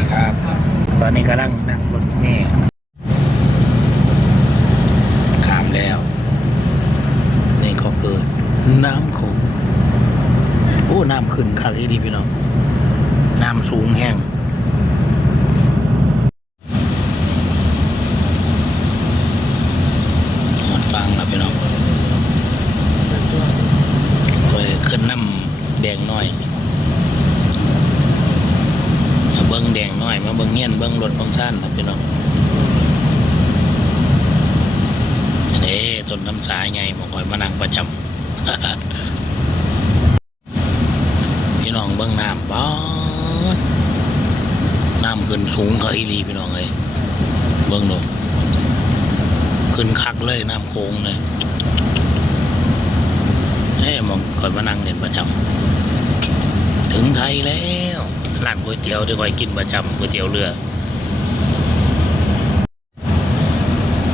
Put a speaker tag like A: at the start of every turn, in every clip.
A: ดีครับ ตอนนี้กำลังนั่งรถเมล์ข้ามแล้ว นี่ก็คือน้ำโขงโอ้ น้ำขึ้นคักอีดีพี่น้อง น้ำสูงแห้งหมดฟังแล้วพี่น้องเคยขึ้นน้ำแดงน้อย มาเบิ้งแดงน้อย มาเบิ้งเงี้ยนเบิ้งรถเบิ้งสั้นนะพี่น้องอันนี้ต้นน้ำสายไงมองคอยมานั่งประจำ พี่น้องเบิ้งน้ำบ้านน้ำขึ้นสูงเขาอีหลีพี่น้องเลยเบิ้งดูขึ้นคักเลยน้ำโค้งเลยเอ้มองคอยมานั่งเด่นประจำถึงไทยแล้วร้านก๋วยเตี๋ยวที่คอยกินประจำก๋วยเตี๋ยวเรือ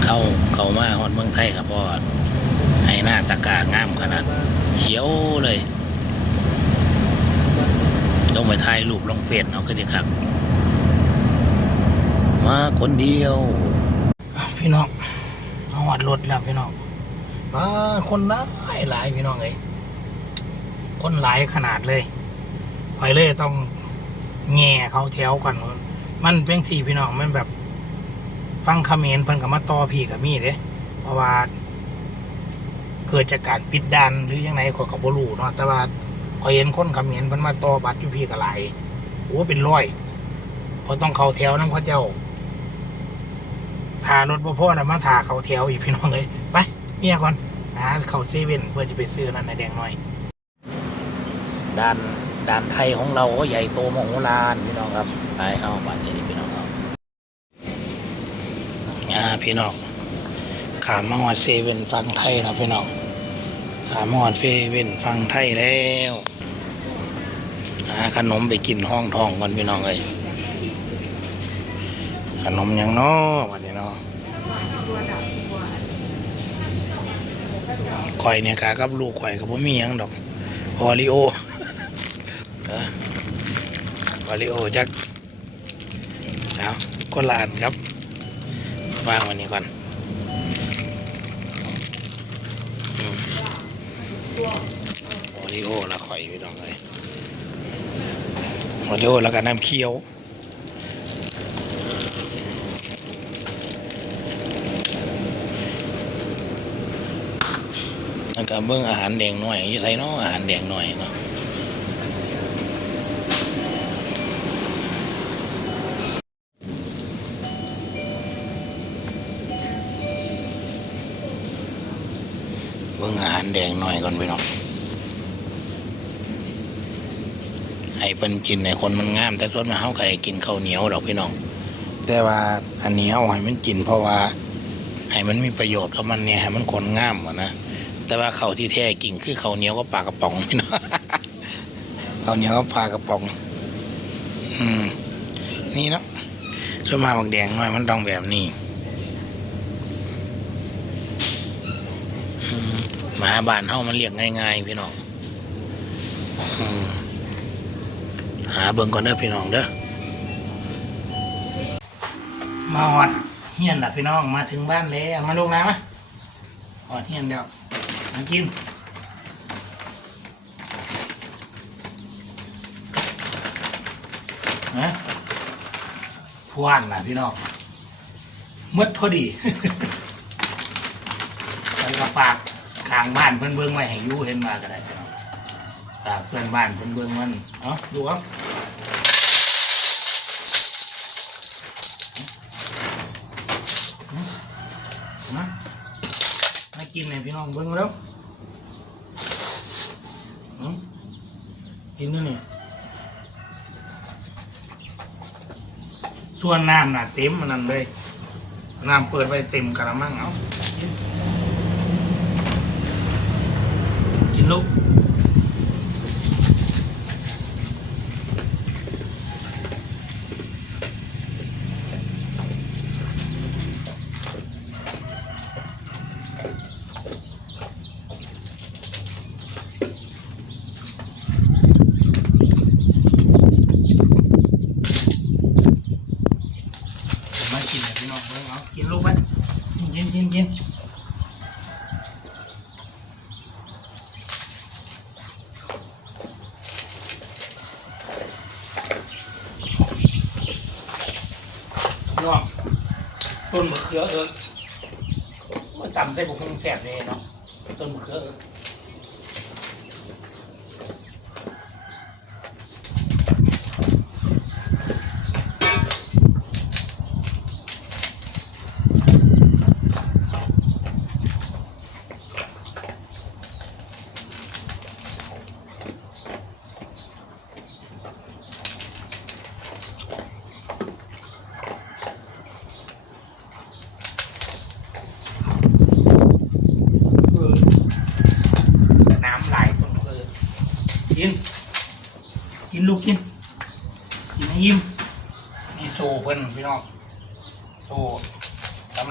A: เข้าเข้ามาฮอดเมืองไทยครับพ่อให้หน้าตะกางามขนาดเขียวเลย ลงไปถ่ายรูปลงเฟซเอาขึ้นดีครับ มาคนเดียว พี่น้องเอาหอดรถแล้วพี่น้องอ่าคนหลายหลายพี่น้องเลยคนหลายขนาดเลยคอยเลยต้องแง่เขาแถวก่อนมันเป็นสี่พี่น้องมันแบบฟังคอมเขมนต์เพิ่นกับมาต่อพี่กับมีเด้เพราะว่าเกิดจากการปิดดันหรือยังไงขอยกับบรูเนาะแต่ว่า ขอยเห็นคนคอมเขมนต์เพิ่นมาต่อบัตรอยู่พี่กับหลโอ้เป็นร้อยเพราะต้องเข้าแถวนั่งพระเจ้าถ่ารถบ่พ่อนะมาถ่าเข้าแถวอีกพี่น้องเลยไปเมียก่อนนะเข้าเซเว่นเพื่อจะไปซื้อนั่นในแดงน้อยด้านด้านไทยของเราก็ใหญ่โตมโหฬารพี่น้องครับไปเอาบาทเจดีพี่น้องครับอ่าพี่น้องขามมาฮอดเซเว่นฟังไทยแล้วพี่น้อง ขามอดเซเว่นฟังไทยแล้วหาขนมไปกินห้องทองก่อนพี่น้องเลยขนมยังน้อวันนี้เนาะข่อยเนี่ยกากับลูกข่อยกับพ่มียังดอกออริโอเออออริโอจักเอาก็ลานครับวางวันนี้ก่อน โอ ริโอละข่อยพี่น้องเลยโอริโอแล้วก็น้ำเคี้ยวแล้วก็เบิ่งอาหารแดงหน่อยยี่ใส่เนาะอาหารแดงหน่อยเนาะเบิ่งอาหารแดงหน่อยก่อนพี่น้อง ให้เพิ่นกินในคนมันงาม แต่ส่วนมากเฮาก็ให้กินข้าวเหนียวดอกพี่น้อง แต่ว่าอันนี้เฮาให้มันกินเพราะว่าให้มันมีประโยชน์กับมันเนี่ยให้มันคนงามอะนะแต่ว่าข้าวที่แท้กินคือข้าวเหนียวกับปลากระป๋องพี่น้องข้าวเหนียวกับปลากระป๋อง อืม นี่เนาะส่วนมากบักแดงน้อยมันต้องแบบนี้อืมหมาบ้านเฮามันเรียกง่ายๆพี่น้องอืม หา เบิ่งก่อนเด้อพี่น้องเด้อมาหอดเฮียนล่ะพี่น้องมาถึงบ้านแล้วมาลูกน้ำมะหอดเฮียนแล้วมากินนะพวนล่ะพี่น้องมดพอดี ไปกระปากข้างบ้านเพิ่นเบิ่งไว้ให้อยู่เห็นมาก็ได้พี่น้องฝากเพื่อนบ้านเพิ่นเบิ่งมันเอ้าดูครับ กินเนี่ยพี่น้องเบิ้งแล้วอืมกินด้วยนี่ส่วนน้ำน่ะเต็มมันนั่นเลยน้ำเปิดไปเต็มกระมังเอากินลูก กินลูกมันกินกินกินน้องต้นมะเขือเอิญมาตำได้บุกคงแสบเลยเนาะต้นมะเขือเอิญ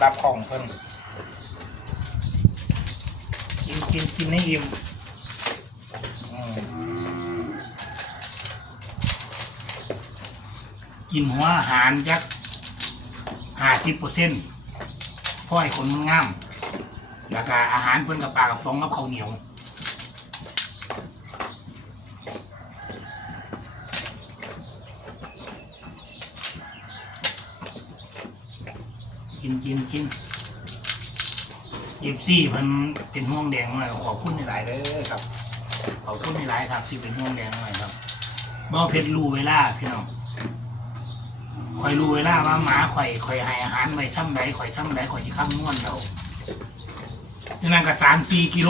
A: รับของเพิ่นกินกินกินให้ยิ้มกินหัวอาหารยักห้าสิบเปอร์เซ็นต์พ่อยคนมันงาม แล้วก็อาหารเพิ่นกับปลากระป๋องกับข้าวเหนียว กินกินกินเอฟซีเพิ่นเป็นห่วงแดงหน่อยขอบคุณในหลายเด้อครับขอบคุณในหลายครับ ที่เป็นห่วงแดงหน่อยครับบ่เพชรรู้เวลาพี่น้องคอยรู้เวลาว่าหมาข่อยข่อยให้อาหารไว้ช่ำใดข่อยช่ำใดข่อยจะข้ามนวลเราดังนั้นก็สามสี่กิโล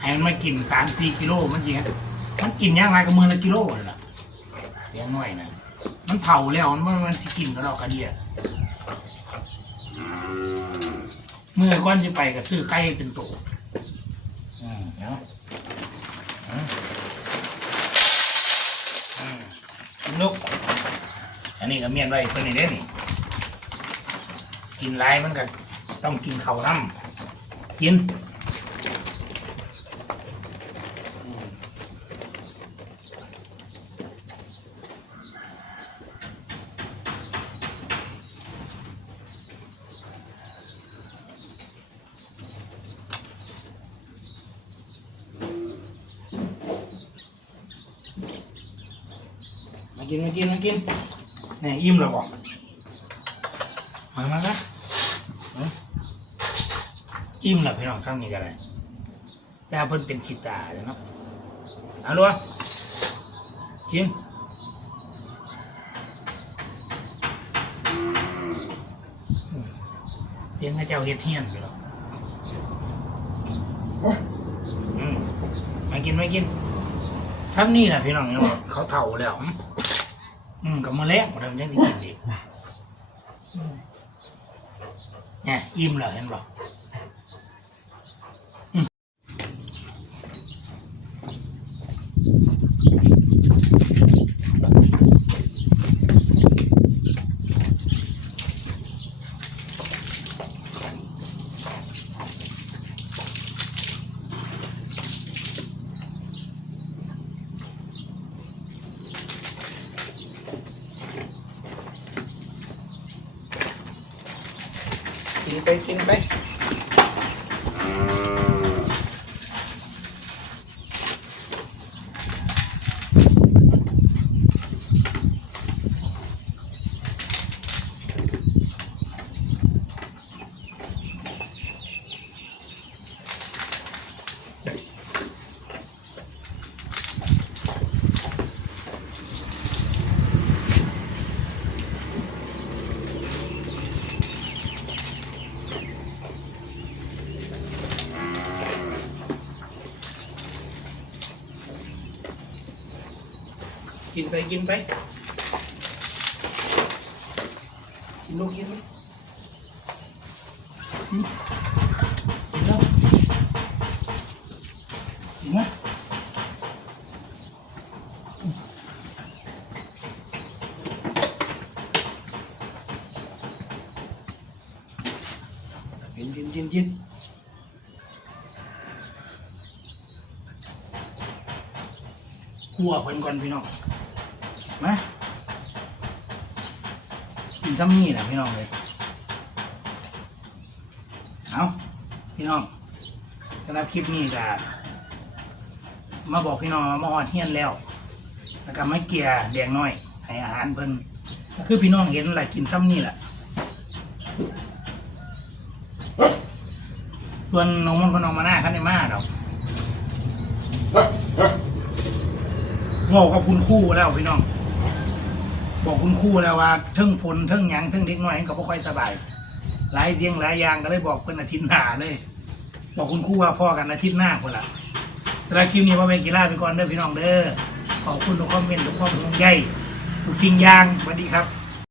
A: ให้มันมากินสามสี่กิโลมันเยอะมันกินอยังไงก็มือละกิโลเลยล่ะเลี้ยงน้อยนะมันเผาแล้วมันมันสิกินกับเรากระเดีย เมื่อก้อนจะไปก็ซื้อไก่เป็นตัวอืมเนาะอืมอืมกินลูกอันนี้ก็เมียนไว้ตัวนี้เด้นี่ กินไรมันก็ต้องกินข้าวน้ำกิน กินมากินมากินนี่อิ่มแล้วบอกมามาละอิ่มแล้วพี่น้องข้างนี้กันเลยแต่เพิ่นเป็นขีตาเลยเนาะเอาลูกกินเสียงข้เจ้าเฮ็ดเทียนไปแล้วอืมมากินมากินทำนี่นะพี่น้องเนี่ยเขาเฒ่าแล้ว อืมกับมาแล้วมันยังจะกินอีกอืมเนี่ยอิ่มแล้วเห็นป่ ไปกินไป กินไปกินไปกินลูกกินไหมอืมกินแล้วกินไหมอืมกินกินกินกินขัวเพิ่นก่อนพี่น้อง มากินซ้ำนี่แหละพี่น้องเลย เอาพี่น้องสำหรับคลิปนี้ก็มาบอกพี่น้องว่ามาหอดเฮียนแล้ว แล้วก็มาเกลียแดงน้อย ให้อาหารเพิ่นก็คือพี่น้องเห็นแหละกินซ้ำนี่แหละส่วนน้องมนต์กับน้องมาหน้าคันในมาดอกบอกกับคุณครู่แล้วพี่น้อง บอกคุณครู่แล้วว่าเทิงฝนเทิงหยังเทิงเด็กน้อยก็บ่ค่อยสบาย หลายเรียงหลายอย่างก็เลยบอกเป็นอาทิตย์หน้าเลย บอกคุณครู่ว่าพ่อกันอาทิตย์หน้าคนละแต่ละคลิปนี้ว่าเป็นกีฬาไปก่อนเด้อพี่น้องเด้อขอบคุณทุกคอมเมนต์ทุกความห่วงใยทุกสิ่งอย่างสวัสดีครับ